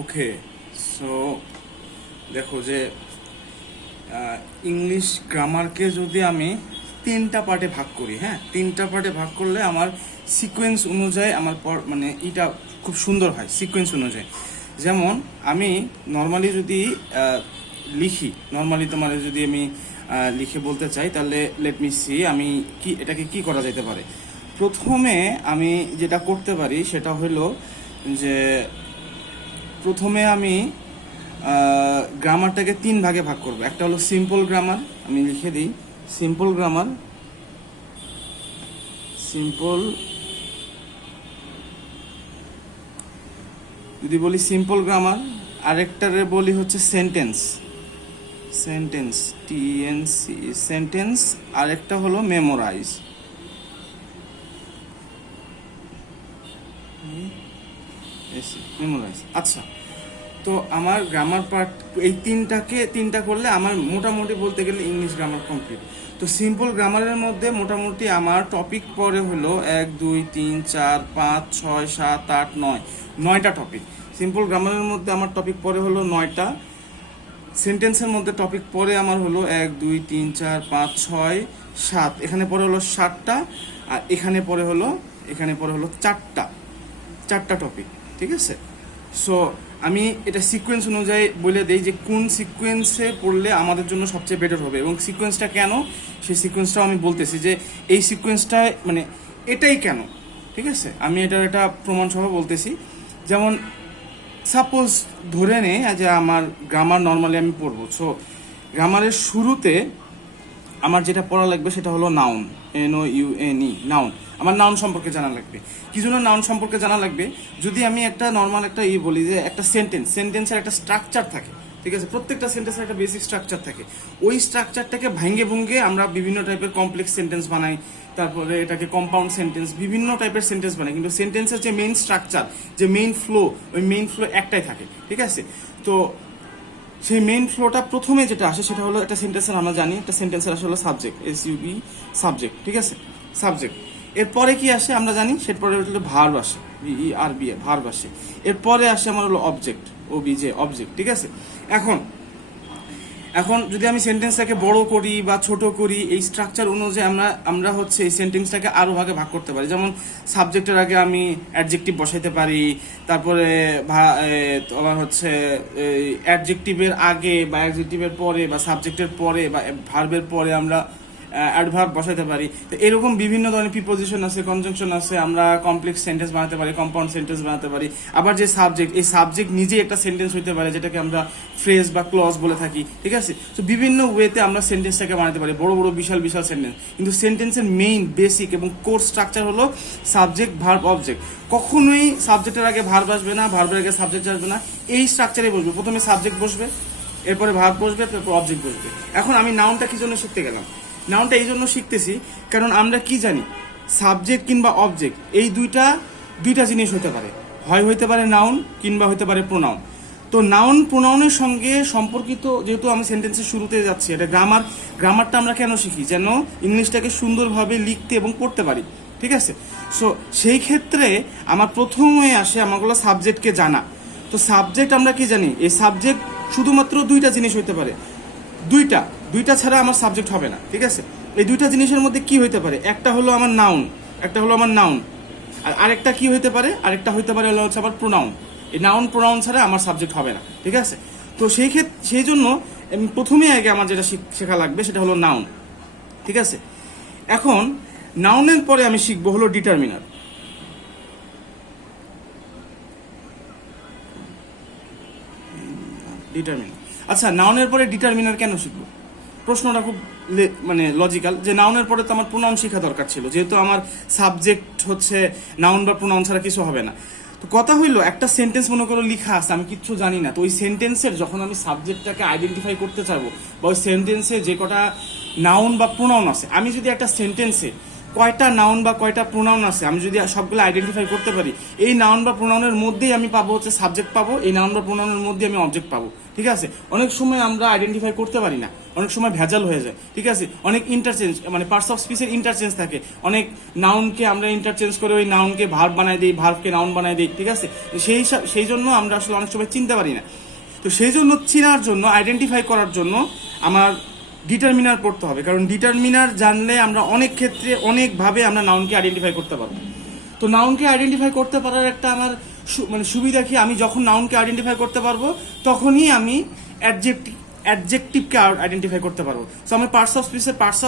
ওকে, so দেখো যে English গ্রামারকে যদি আমি তিনটা পার্টে ভাগ করি, হ্যাঁ, তিনটা পার্টে ভাগ করলে আমার সিকোয়েন্স অনুযায়ী আমার মানে এটা খুব সুন্দর হয় সিকোয়েন্স অনুযায়ী। যেমন আমি নর্মালি যদি লিখি, নর্মালি তোমার যদি আমি লিখে বলতে চাই, তাহলে লেট মি সি আমি এটাকে কি করা যেতে পারে। প্রথমে আমি যেটা করতে পারি সেটা হলো যে প্রথমে আমি গ্রামারটাকে তিন ভাগে ভাগ করব। একটা হলো সিম্পল গ্রামার, আমি লিখে দিই সিম্পল গ্রামার, সিম্পল যদি বলি সিম্পল গ্রামার, আরেকটারে বলি হচ্ছে সেন্টেন্স, সেন্টেন্স টিএনসি সেন্টেন্স, আরেকটা হলো মেমোরাইজ। মেমোরাইজ। আচ্ছা, তো আমার গ্রামার পার্ট এই তিনটা করলে আমার মোটামুটি বলতে গেলে ইংলিশ গ্রামার কমপ্লিট। তো সিম্পল গ্রামারের মধ্যে মোটামুটি আমার টপিক পরে হলো 1 2 3 4 5 6 7 8 9, 9টা টপিক। সিম্পল গ্রামারের মধ্যে আমার টপিক পরে হলো 9টা, সেন্টেন্সের মধ্যে টপিক পরে আমার হলো 1 2 3 4 5 6 7, এখানে পরে হলো 7টা, আর এখানে পরে হলো চারটা টপিক। ঠিক আছে, সো আমি এটা সিকোয়েন্স অনুযায়ী বলে দিই যে কোন সিকোয়েন্সে পড়লে আমাদের জন্য সবচেয়ে বেটার হবে, এবং সিকোয়েন্সটা কেন সেই সিকোয়েন্সটাও আমি বলতেছি যে এই সিকোয়েন্সটা মানে এটাই কেন। ঠিক আছে, আমি এটা প্রমাণ সহ বলতেছি। যেমন সাপোজ ধরে নে যে আমার গ্রামার নর্মালি আমি পড়বো, সো গ্রামারের শুরুতে আমার যেটা পড়া লাগবে সেটা হলো নাউন, NOUNE, নাউন। আমার নাউন সম্পর্কে জানা লাগবে। কি জন্য নাউন সম্পর্কে জানা লাগবে? যদি আমি একটা নর্মাল একটা বলি যে একটা সেন্টেন্সের একটা স্ট্রাকচার থাকে, ঠিক আছে, প্রত্যেকটা সেন্টেন্সের একটা বেসিক স্ট্রাকচার থাকে। ওই স্ট্রাকচারটাকে ভেঙে আমরা বিভিন্ন টাইপের কমপ্লেক্স সেন্টেন্স বানাই, তারপরে এটাকে কম্পাউন্ড সেন্টেন্স, বিভিন্ন টাইপের সেন্টেন্স বানাই, কিন্তু সেন্টেন্সের যে মেইন স্ট্রাকচার, যে মেইন ফ্লো, ওই মেইন ফ্লো একটাই থাকে। ঠিক আছে, তো সেই মেইন ফ্লোটা প্রথমে যেটা আসে সেটা হলো একটা সেন্টেন্সের, আমরা জানি একটা সেন্টেন্সের আসে হলো সাবজেক্ট, SUB, সাবজেক্ট। ঠিক আছে, সাবজেক্ট। এরপরে কি আসে আমরা জানি, সেরপরে হলো ভার্ব আসে, VERB, ভার্ব আসে। এরপরে আসে আমার হলো অবজেক্ট, OBJ, অবজেক্ট। ঠিক আছে, এখন যদি আমি সেন্টেন্সটাকে বড় করি বা ছোট করি, এই স্ট্রাকচার অনুযায়ী আমরা হচ্ছে এই সেন্টেন্সটাকে আরো ভাগে ভাগ করতে পারি। যেমন সাবজেক্টের আগে আমি অ্যাডজেক্টিভ বসাইতে পারি, তারপরে তোমার হচ্ছে অ্যাডজেক্টিভের আগে বা অ্যাডজেক্টিভের পরে বা সাবজেক্টের পরে বা ভার্বের পরে আমরা অ্যাডভার্ব বসাইতে পারি। তো এরকম বিভিন্ন ধরনের প্রিপোজিশন আছে, কনজাংশন আছে, আমরা কমপ্লেক্স সেন্টেন্স বানাতে পারি, কম্পাউন্ড সেন্টেন্স বানাতে পারি। আবার যে সাবজেক্ট, এই সাবজেক্ট নিজেই একটা সেন্টেন্স হইতে পারে, যেটাকে আমরা ফ্রেজ বা ক্লজ বলে থাকি। ঠিক আছে, তো বিভিন্ন ওয়েতে আমরা সেন্টেন্সটাকে বানাতে পারি, বড় বড় বিশাল সেন্টেন্স। কিন্তু সেন্টেন্সের মেইন বেসিক এবং কোর স্ট্রাকচার হলো সাবজেক্ট, ভার্ব, অবজেক্ট। কখনোই সাবজেক্টের আগে ভার্ব আসবে না, ভার্বের আগে সাবজেক্ট আসবে না, এই স্ট্রাকচারে বসবে। প্রথমে সাবজেক্ট বসবে, এরপরে ভার্ব বসবে, তারপর অবজেক্ট বসবে। এখন আমি নাউনটা কি জন্য শিখতে গেলাম? নাউনটা এই জন্য শিখতেছি কারণ আমরা কি জানি, সাবজেক্ট কিংবা অবজেক্ট এই দুইটা জিনিস হতে পারে, হয় হইতে পারে নাউন কিংবা হইতে পারে প্রোনাউন। তো নাউন প্রোনাউনের সঙ্গে সম্পর্কিত, যেহেতু আমি সেন্টেন্সের শুরুতে যাচ্ছি, এটা গ্রামারটা আমরা কেন শিখি? যেন ইংলিশটাকে সুন্দরভাবে লিখতে এবং পড়তে পারি। ঠিক আছে, সো সেই ক্ষেত্রে আমার প্রথমে আসে আমাগুলো সাবজেক্টকে জানা। তো সাবজেক্ট আমরা কি জানি, এই সাবজেক্ট শুধুমাত্র দুইটা জিনিস হইতে পারে, দুইটা ছাড়া আমার সাবজেক্ট হবে না। ঠিক আছে, এই দুইটা জিনিসের মধ্যে কি হইতে পারে? একটা হলো আমার নাউন, আর আরেকটা কি হইতে পারে? আরেকটা হইতে পারে হলো হচ্ছে আমার প্রোনাউন। এই নাউন প্রোনাউন ছাড়া আমার সাবজেক্ট হবে না। ঠিক আছে, তো সেই জন্য প্রথমে আগে আমার যেটা শেখা লাগবে সেটা হলো নাউন। ঠিক আছে, এখন নাউনের পরে আমি শিখবো হলো ডিটারমিনার। আচ্ছা, নাউনের পরে ডিটারমিনার কেন শিখবো? প্রশ্নটা খুব মানে লজিক্যাল, যে নাউনের পরে তো আমার প্রোনাউন শেখা দরকার ছিল, যেহেতু আমার সাবজেক্ট হচ্ছে নাউন বা প্রোনাউন ছাড়া কিছু হবে না। তো কথা হইলো, একটা সেন্টেন্স মনে করো লিখা আছে, আমি কিচ্ছু জানি না, তো ওই সেন্টেন্সের যখন আমি সাবজেক্টটাকে আইডেন্টিফাই করতে চাইবো, বা ওই সেন্টেন্সে যে কটা নাউন বা প্রোনাউন আছে, আমি যদি একটা সেন্টেন্সে কয়টা নাউন বা কয়টা প্রোনাউন আছে আমি যদি সবগুলো আইডেন্টিফাই করতে পারি, এই নাউন বা প্রোনাউনের মধ্যেই আমি পাবো হচ্ছে সাবজেক্ট পাবো, এই নাউন বা প্রোনাউনের মধ্যে আমি অবজেক্ট পাবো। ঠিক আছে, অনেক সময় আমরা আইডেন্টিফাই করতে পারি না, অনেক সময় ভেজাল হয়ে যায়। ঠিক আছে, অনেক ইন্টারচেঞ্জ মানে পার্টস অফ স্পিচের ইন্টারচেঞ্জ থাকে, অনেক নাউনকে আমরা ইন্টারচেঞ্জ করে ওই নাউনকে ভার্ব বানাই দিই, ভার্বকে নাউন বানাই দিই। ঠিক আছে, সেই জন্য আমরা আসলে অনেক সময় চিনতে পারি না। তো সেই জন্য চিনার জন্য, আইডেন্টিফাই করার জন্য আমার ডিটারমিনার পড়তে হবে, কারণ ডিটারমিনার জানলে আমরা অনেক ক্ষেত্রে অনেকভাবে আমরা নাউনকে আইডেন্টিফাই করতে পারবো। তো নাউনকে আইডেন্টিফাই করতে পারার একটা আমার মানে সুবিধা কি, আমি যখন নাউনকে আইডেন্টিফাই করতে পারবো তখনই আমি অ্যাডজেক্টিভকে আইডেন্টিফাই করতে পারবো। তো আমার পার্টস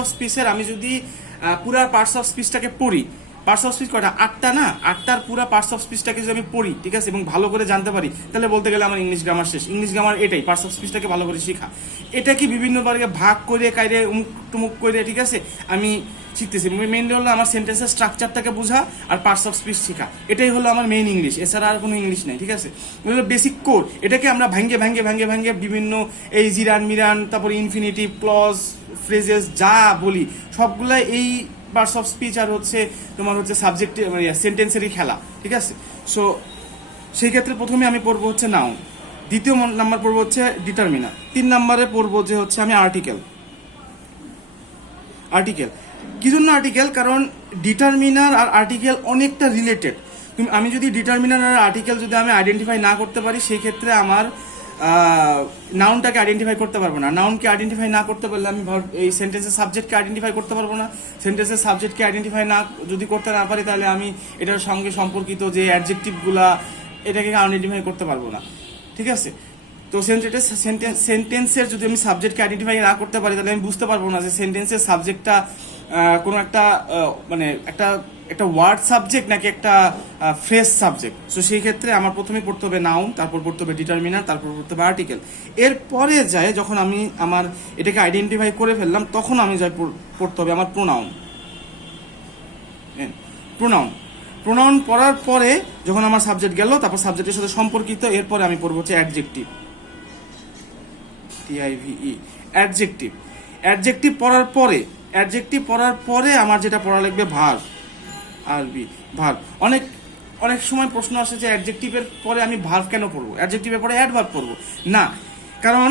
অফ স্পিচের আমি যদি পুরা পার্টস অফ স্পিচটাকে পড়ি, পার্টস অফ স্পিচ কয়টা, 8টা না, 8টার পুরা পার্টস অফ স্পিচটাকে যদি আমি পড়ি, ঠিক আছে, এবং ভালো করে জানতে পারি, তাহলে বলতে গেলে আমার ইংলিশ গ্রামার শেষ। ইংলিশ গ্রামার এটাই, পার্টস অফ স্পিচটাকে ভালো করে শেখা, এটাকে বিভিন্ন বারে ভাগ করে কাইরে উমুক টুমুক করে, ঠিক আছে, আমি শিখতেছি। মেইনলি হলো আমার সেন্টেন্সের স্ট্রাকচারটাকে বোঝা আর পার্টস অফ স্পিচ শেখা, এটাই হলো আমার মেইন ইংলিশ, এছাড়া আর কোনো ইংলিশ নাই। ঠিক আছে, এগুলো বেসিক কোর, এটাকে আমরা ভাঙ্গে বিভিন্ন এই জিরান মিরান, তারপরে ইনফিনিটিভ, ক্লজ, ফ্রেজেস যা বলি সবগুলা এই পার্টস অফ স্পিচ আর হচ্ছে তোমার হচ্ছে সাবজেক্ট মানে সেন্টেন্সেরই খেলা। ঠিক আছে, সো সেই ক্ষেত্রে প্রথমে আমি পড়বো হচ্ছে নাউন, দ্বিতীয় নাম্বার পড়বো হচ্ছে ডিটারমিনার, 3 নম্বরে পড়বো যে হচ্ছে আমি আর্টিকেল। কি জন্য আর্টিকেল? কারণ ডিটারমিনার আর আর্টিকেল অনেকটা রিলেটেড। আমি যদি ডিটারমিনার আর আর্টিকেল যদি আমি আইডেন্টিফাই না করতে পারি, সেই ক্ষেত্রে আমার নাউনটাকে আইডেন্টিফাই করতে পারবো না। নাউনকে আইডেন্টিফাই না করতে পারলে আমি এই সেন্টেন্সের সাবজেক্টকে আইডেন্টিফাই করতে পারবো না। সেন্টেন্সের সাবজেক্টকে আইডেন্টিফাই না যদি করতে না পারি, তাহলে আমি এটার সঙ্গে সম্পর্কিত যে অ্যাডজেক্টিভগুলা এটাকে আইডেন্টিফাই করতে পারবো না। ঠিক আছে, তো সেন্টেন্সের যদি আমি সাবজেক্টকে আইডেন্টিফাই না করতে পারি, তাহলে আমি বুঝতে পারবো না যে সেন্টেন্সের সাবজেক্টটা কোনো একটা মানে একটা ওয়ার্ড সাবজেক্ট নাকি একটা ফ্রেজ সাবজেক্ট। তো সেই ক্ষেত্রে আমার প্রথমে পড়তে হবে নাউন, তারপর পড়তে হবে ডিটারমিনার, তারপর পড়তে হবে আর্টিকেল। এরপরে যায় যখন আমি আমার এটাকে আইডেন্টিফাই করে ফেললাম, তখন আমি যাই পড়তে হবে আমার প্রোনাউন পড়ার পরে যখন আমার সাবজেক্ট গেল, তারপর সাবজেক্টের সাথে সম্পর্কিত, এরপরে আমি পড়বো হচ্ছে অ্যাডজেক্টিভ, TIVE, অ্যাডজেক্টিভ পড়ার পরে আমার যেটা পড়া লাগবে ভার্ব, অনেক সময় প্রশ্ন আসে যে অ্যাডজেক্টিভের পরে আমি ভার্ব কেন পড়বো, অ্যাডজেক্টিভের পরে অ্যাডভার্ব পড়বো না, কারণ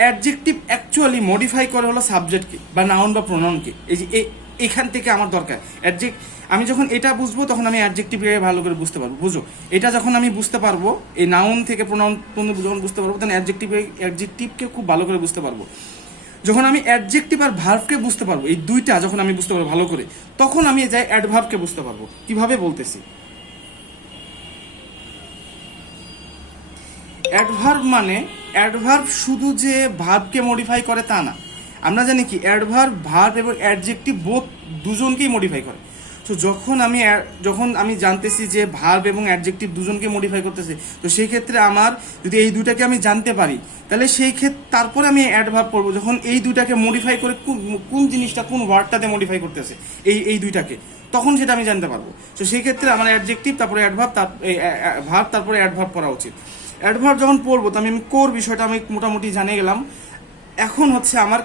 অ্যাডজেক্টিভ অ্যাকচুয়ালি মডিফাই করে হলো সাবজেক্টকে বা নাউন বা প্রোনাউনকে। এই যে এখান থেকে আমার দরকার আমি যখন এটা বুঝবো, তখন আমি অ্যাডজেক্টিভকে ভালো করে বুঝতে পারবো। বুঝো, এটা যখন আমি বুঝতে পারবো, এই নাউন থেকে প্রোনাউন যখন বুঝতে পারবো, তখন অ্যাডজেক্টিভকে খুব ভালো করে বুঝতে পারবো। যখন আমি অ্যাডজেক্টিভ আর ভার্বকে বুঝতে পারবো, এই দুইটা যখন আমি বুঝতে পারবো ভালো করে, তখন আমি যাই অ্যাডভার্বকে বুঝতে পারবো। কিভাবে বলতেছি, অ্যাডভার্ব শুধু যে ভার্বকে মডিফাই করে তা না। আমরা জানি কি ভার্ব এবং অ্যাডজেক্টিভ দুজনকেই মডিফাই করে। তো যখন আমি জানতেছি যে ভার্ব এবং অ্যাডজেক্টিভ দুজনকে মডিফাই করতেছে, তো সেই ক্ষেত্রে আমার যদি এই দুইটাকে আমি জানতে পারি, তাহলে সেই ক্ষেত্রে তারপরে আমি অ্যাডভার্ব পড়বো, যখন এই দুইটাকে মডিফাই করে কোন জিনিসটা কোন ওয়ার্ডটাতে মডিফাই করতেছে এই দুইটাকে, তখন সেটা আমি জানতে পারবো। তো সেই ক্ষেত্রে আমার অ্যাডজেক্টিভ, তারপরে ভার্ব, তারপরে অ্যাডভার্ব পড়া উচিত। অ্যাডভার্ব যখন পড়বো, তো আমি কোর বিষয়টা আমি মোটামুটি জানিয়ে গেলাম। এখন হচ্ছে আমার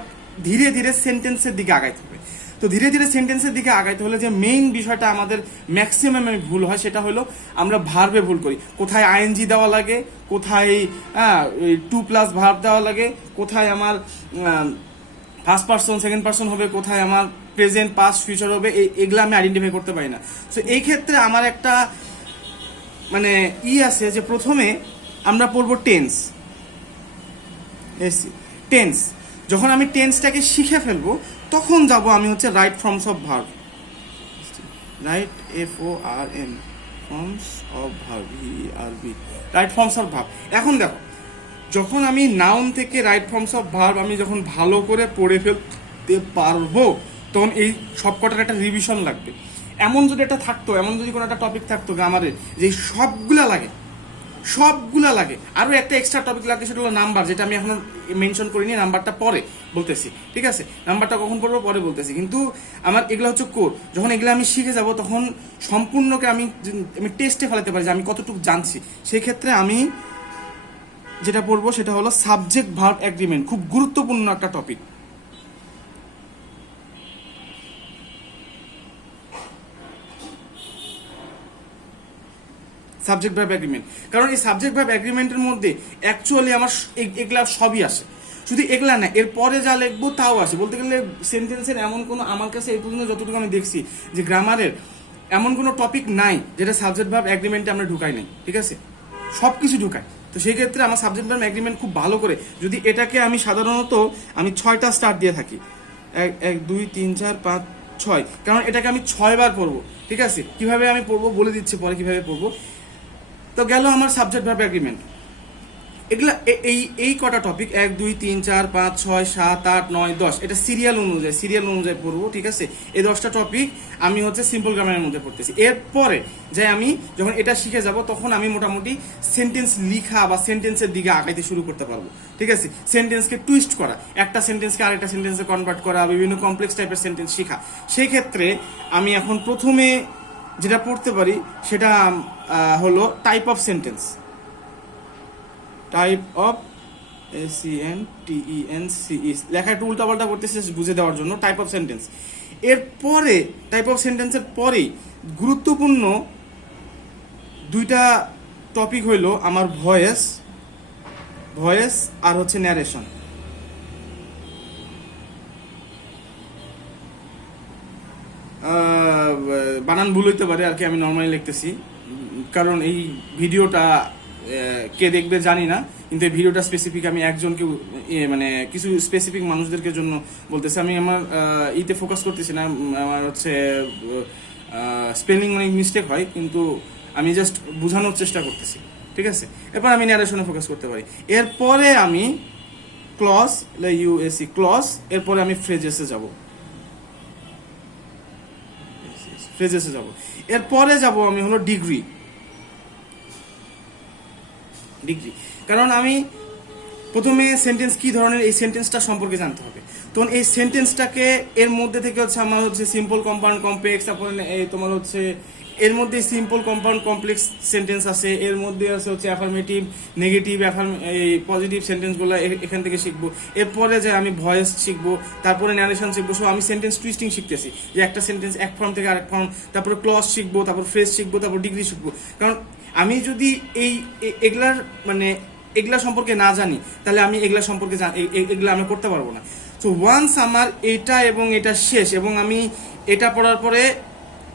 ধীরে ধীরে সেন্টেন্সের দিকে আগাইতে হবে। তো ধীরে ধীরে সেন্টেন্সের দিকে আগাইতে হলে যে মেইন বিষয়টা আমাদের ম্যাক্সিমাম ভুল হয়, সেটা হলো আমরা ভার্বে ভুল করি। কোথায় আইএনজি দেওয়া লাগে, কোথায় 2+ ভার্ব দেওয়া লাগে, কোথায় আমার ফার্স্ট পার্সন সেকেন্ড পার্সন হবে, কোথায় আমার প্রেজেন্ট পাস্ট ফিউচার হবে, এগুলো আমি আইডেন্টিফাই করতে পারি না। তো এই ক্ষেত্রে আমার একটা মানে আছে যে প্রথমে আমরা পড়বো টেন্স। যখন আমি টেন্সটাকে শিখে ফেলবো, তখন যাব আমি হচ্ছে right forms of verb, right forms of verb. এখন দেখো, যখন আমি নাউন থেকে রাইট ফর্মস অফ ভার্ব আমি যখন ভালো করে পড়ে ফেলতে পারবো, তখন এই সবকটার একটা রিভিশন লাগবে। এমন যদি কোনো একটা টপিক থাকতো গ্রামারের, যে সবগুলা লাগে, আরো একটা এক্সট্রা টপিক লাগে, সেটা হলো নাম্বার, যেটা আমি এখন মেনশন করিনি, নাম্বারটা পরে বলতেছি। ঠিক আছে, নাম্বারটা কখন পড়বো পরে বলতেছি, কিন্তু আমার এগুলো হচ্ছে কোর। যখন এগুলো আমি শিখে যাব, তখন সম্পূর্ণকে আমি টেস্টে ফেলাতে পারি যে আমি কতটুকু জানছি। সেই ক্ষেত্রে আমি যেটা পড়বো সেটা হলো সাবজেক্ট ভার্ব এগ্রিমেন্ট, খুব গুরুত্বপূর্ণ একটা টপিক। Subject verb agreement. কারণ এই সাবজেক্ট ভার্ব এগ্রিমেন্টের মধ্যে অ্যাকচুয়ালি আমার এগুলা সবই আসে, শুধু এগুলা না, এরপরে যা লিখবো তাও আসে। বলতে গেলে সেন্টেন্সের এমন কোনো, আমার কাছে এই পর্যন্ত যতটুকু আমি দেখছি যে গ্রামারের এমন কোনো টপিক নাই যেটা সাবজেক্ট ভার্ব এগ্রিমেন্টে আমরা ঢুকাই নাই, ঠিক আছে, সব কিছু ঢুকাই। তো সেই ক্ষেত্রে আমার সাবজেক্ট ভার্ব এগ্রিমেন্ট খুব ভালো করে, যদি এটাকে আমি সাধারণত আমি 6টা স্টার দিয়ে থাকি, 1 2 3 4 5 6, কারণ এটাকে আমি 6 বার পড়বো, ঠিক আছে। কিভাবে আমি পড়বো বলে দিচ্ছি পরে কিভাবে পড়বো। তো গেল আমার সাবজেক্ট ভার্ব এগ্রিমেন্ট। এগুলা এই কটা টপিক 1 2 3 4 5 6 7 8 9 10, এটা সিরিয়াল অনুযায়ী পড়বো, ঠিক আছে। এই 10টা টপিক আমি হচ্ছে সিম্পল গ্রামারের মধ্যে পড়তেছি। এরপরে যে আমি যখন এটা শিখে যাব তখন আমি মোটামুটি সেন্টেন্স লিখা বা সেন্টেন্সের দিকে আগাইতে শুরু করতে পারবো, ঠিক আছে। সেন্টেন্সকে টুইস্ট করা, একটা সেন্টেন্সকে আরেকটা সেন্টেন্সে কনভার্ট করা, বিভিন্ন কমপ্লেক্স টাইপের সেন্টেন্স শেখা। সেই ক্ষেত্রে আমি এখন প্রথমে যেটা পড়তে পারি সেটা হলো type of sentence. Type of SENTENCE, লেখা একটু উল্টাপাল্টা করতেছে বুঝে দেওয়ার জন্য, টাইপ অফ সেন্টেন্স। এরপরে টাইপ অফ সেন্টেন্সের পরেই গুরুত্বপূর্ণ 2টা টপিক হইলো আমার ভয়েস আর হচ্ছে ন্যারেশন। বানান ভুল হইতে পারে আর কি, আমি নর্মালি লিখতেছি, কারণ এই ভিডিওটা কে দেখবে জানি না, কিন্তু এই ভিডিওটা স্পেসিফিক আমি একজনকে মানে কিছু স্পেসিফিক মানুষদেরকে জন্য বলতেছি। আমি আমার ইতে ফোকাস করতেছি না, আমার হচ্ছে স্পেলিং অনেক মিস্টেক হয়, কিন্তু আমি জাস্ট বোঝানোর চেষ্টা করতেছি, ঠিক আছে। এরপর আমি ন্যারেশনে ফোকাস করতে পারি। এরপরে আমি ক্লজ, ক্লজ, এরপরে আমি ফ্রেজেসে যাব, এরপরে যাব আমি হলো ডিগ্রি। কারণ আমি প্রথমে সেন্টেন্স কি ধরনের, এই সেন্টেন্সটা সম্পর্কে জানতে হবে। তখন এই সেন্টেন্সটাকে এর মধ্যে থেকে হচ্ছে আমার হচ্ছে সিম্পল, কম্পাউন্ড, কমপ্লেক্স, তারপরে তোমার হচ্ছে এর মধ্যে সিম্পল, কম্পাউন্ড, কমপ্লেক্স সেন্টেন্স আছে, এর মধ্যে আছে হচ্ছে অ্যাফার্মেটিভ, নেগেটিভ, এই পজিটিভ সেন্টেন্সগুলো এখান থেকে শিখবো। এরপরে যে আমি ভয়েস শিখবো, তারপরে ন্যারেশন শিখবো। সো আমি সেন্টেন্স টুইস্টিং শিখতেছি, যে একটা সেন্টেন্স এক ফর্ম থেকে আরেক ফর্ম, তারপরে ক্লজ শিখবো, তারপর ফ্রেজ শিখবো, তারপর ডিগ্রি শিখবো। কারণ আমি যদি এগুলা সম্পর্কে না জানি, তাহলে আমি এগুলা সম্পর্কে এগুলা আমি করতে পারবো না। সো ওয়ান্স আমার এটা এবং এটা শেষ, এবং আমি এটা পড়ার পরে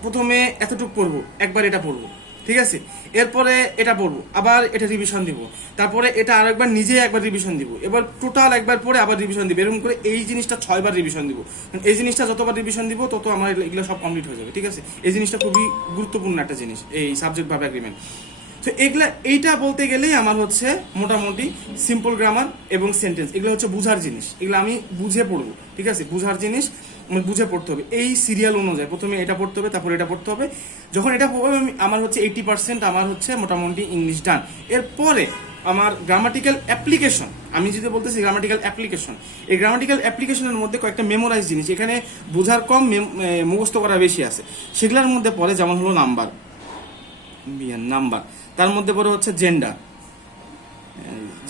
প্রথমে এতটুকু পড়বো, একবার এটা পড়বো, ঠিক আছে। এরপরে এটা পড়বো, আবার এটা রিভিশন দিব, তারপরে এটা আরেকবার নিজে একবার রিভিশন দিব, এবার টোটাল একবার পড়ে আবার রিভিশন দিব, এরকম করে এই জিনিসটা 6 বার রিভিশন দিব। এই জিনিসটা যতবার রিভিশন দিব তত আমার এগুলো সব কমপ্লিট হয়ে যাবে, ঠিক আছে। এই জিনিসটা খুবই গুরুত্বপূর্ণ একটা জিনিস, এই সাবজেক্ট ভার্ব এগ্রিমেন্ট। তো এইটা বলতে গেলেই আমার হচ্ছে মোটামুটি সিম্পল গ্রামার এবং সেন্টেন্স, এগুলো হচ্ছে বুঝার জিনিস, এগুলো আমি বুঝে পড়বো, ঠিক আছে। বুঝার জিনিস বুঝে পড়তে হবে, এই সিরিয়াল অনুযায়ী প্রথমে এটা পড়তে হবে, তারপরে এটা পড়তে হবে। যখন এটা পড়বে আমার হচ্ছে 80% আমার হচ্ছে মোটামুটি ইংলিশ ডান। এরপরে আমার গ্রামাটিক্যাল অ্যাপ্লিকেশন, আমি যদি বলতেছি গ্রামাটিক্যাল অ্যাপ্লিকেশন, এই গ্রামাটিক্যাল অ্যাপ্লিকেশনের মধ্যে কয়েকটা মেমোরাইজ জিনিস, এখানে বোঝার কম, মুখস্থ করা বেশি আছে। সেগুলোর মধ্যে পড়ে যেমন হলো নাম্বার, তার মধ্যে পরে হচ্ছে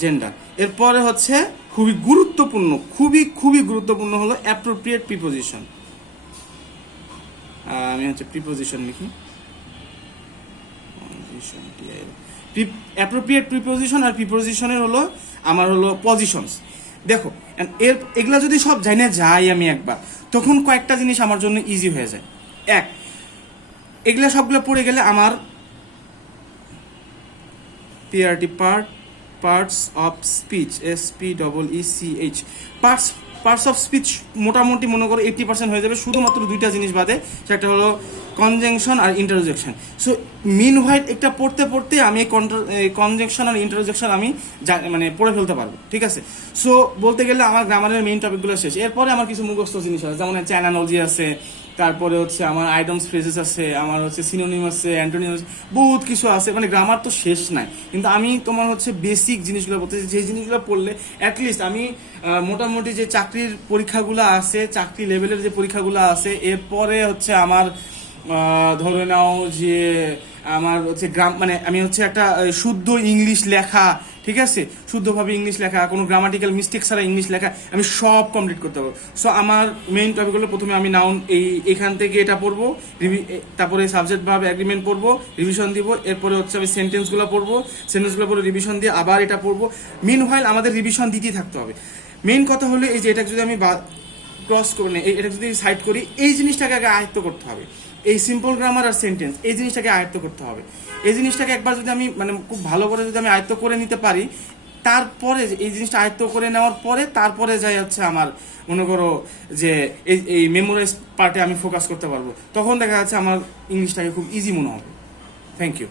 জেন্ডার। এরপরে হচ্ছে খুবই গুরুত্বপূর্ণ হলো অ্যাপ্রোপ্রিয়েট প্রিপোজিশন। আমি হচ্ছে প্রিপোজিশন লিখি, অ্যাপ্রোপ্রিয়েট প্রিপোজিশন আর প্রিপোজিশনের হলো আমার হলো পজিশনস। দেখো এগুলা যদি সব জানা যাই আমি একবার, তখন কয়েকটা জিনিস আমার জন্য ইজি হয়ে যায়। এক, এগুলা সবগুলো পড়ে গেলে আমার PRT parts of speech, SPEECH, parts of speech মোটামুটি মনে করো 80% হয়ে যাবে, শুধুমাত্র 2টা জিনিস বাদে, সেটা হলো কনজাংশন আর ইন্টারজেকশন। সো মিন হোয়াইট একটা পড়তে আমি কনজাংশন আর ইন্টারজেকশন আমি মানে পড়ে ফেলতে পারবো, ঠিক আছে। সো বলতে গেলে আমার গ্রামারের মেইন টপিকগুলো শেষ। এরপরে আমার কিছু মুখস্থ জিনিস আছে, যেমন হচ্ছে অ্যানালজি আছে, তারপরে হচ্ছে আমার আইডমস ফ্রেজেস আছে, আমার হচ্ছে সিনোনিম আছে, অ্যান্টোনিম আছে, বহুত কিছু আছে। মানে গ্রামার তো শেষ নাই, কিন্তু আমি তোমার হচ্ছে বেসিক জিনিসগুলো বলতেছি, যে জিনিসগুলো পড়লে অ্যাটলিস্ট আমি মোটামুটি যে চাকরির পরীক্ষাগুলো আছে, চাকরি লেভেলের যে পরীক্ষাগুলো আছে, এরপরে হচ্ছে আমার ধরে নাও যে আমার হচ্ছে মানে আমি হচ্ছে একটা শুদ্ধ ইংলিশ লেখা, ঠিক আছে, শুদ্ধভাবে ইংলিশ লেখা, কোনো গ্রামাটিক্যাল মিস্টেক ছাড়া ইংলিশ লেখা, আমি সব কমপ্লিট করতে পারবো। সো আমার মেইন টপিক হলো প্রথমে আমি নাউন এখান থেকে এটা পড়বো, তারপরে সাবজেক্ট ভার্ব এগ্রিমেন্ট পড়বো, রিভিশন দিব, এরপরে হচ্ছে আমি সেন্টেন্সগুলো পড়বো, সেন্টেন্সগুলো পরে রিভিশন দিয়ে আবার এটা পড়বো। মিন হোয়াইল আমাদের রিভিশন দিতেই থাকতে হবে। মেইন কথা হলো এই যে এটা যদি আমি ক্রস করে এটা যদি সাইড করি, এই জিনিসটাকে আগে আয়ত্ত করতে হবে। এই সিম্পল গ্রামার আর সেন্টেন্স এই জিনিসটাকে আয়ত্ত করতে হবে। এই জিনিসটাকে একবার যদি আমি মানে খুব ভালো করে যদি আমি আয়ত্ত করে নিতে পারি, তারপরে এই জিনিসটা আয়ত্ত করে নেওয়ার পরে তারপরে যাই হচ্ছে আমার মনে করো যে এই মেমোরাইজ পার্টে আমি ফোকাস করতে পারবো, তখন দেখা যাচ্ছে আমার ইংলিশটাকে খুব ইজি মনে হবে। Thank you.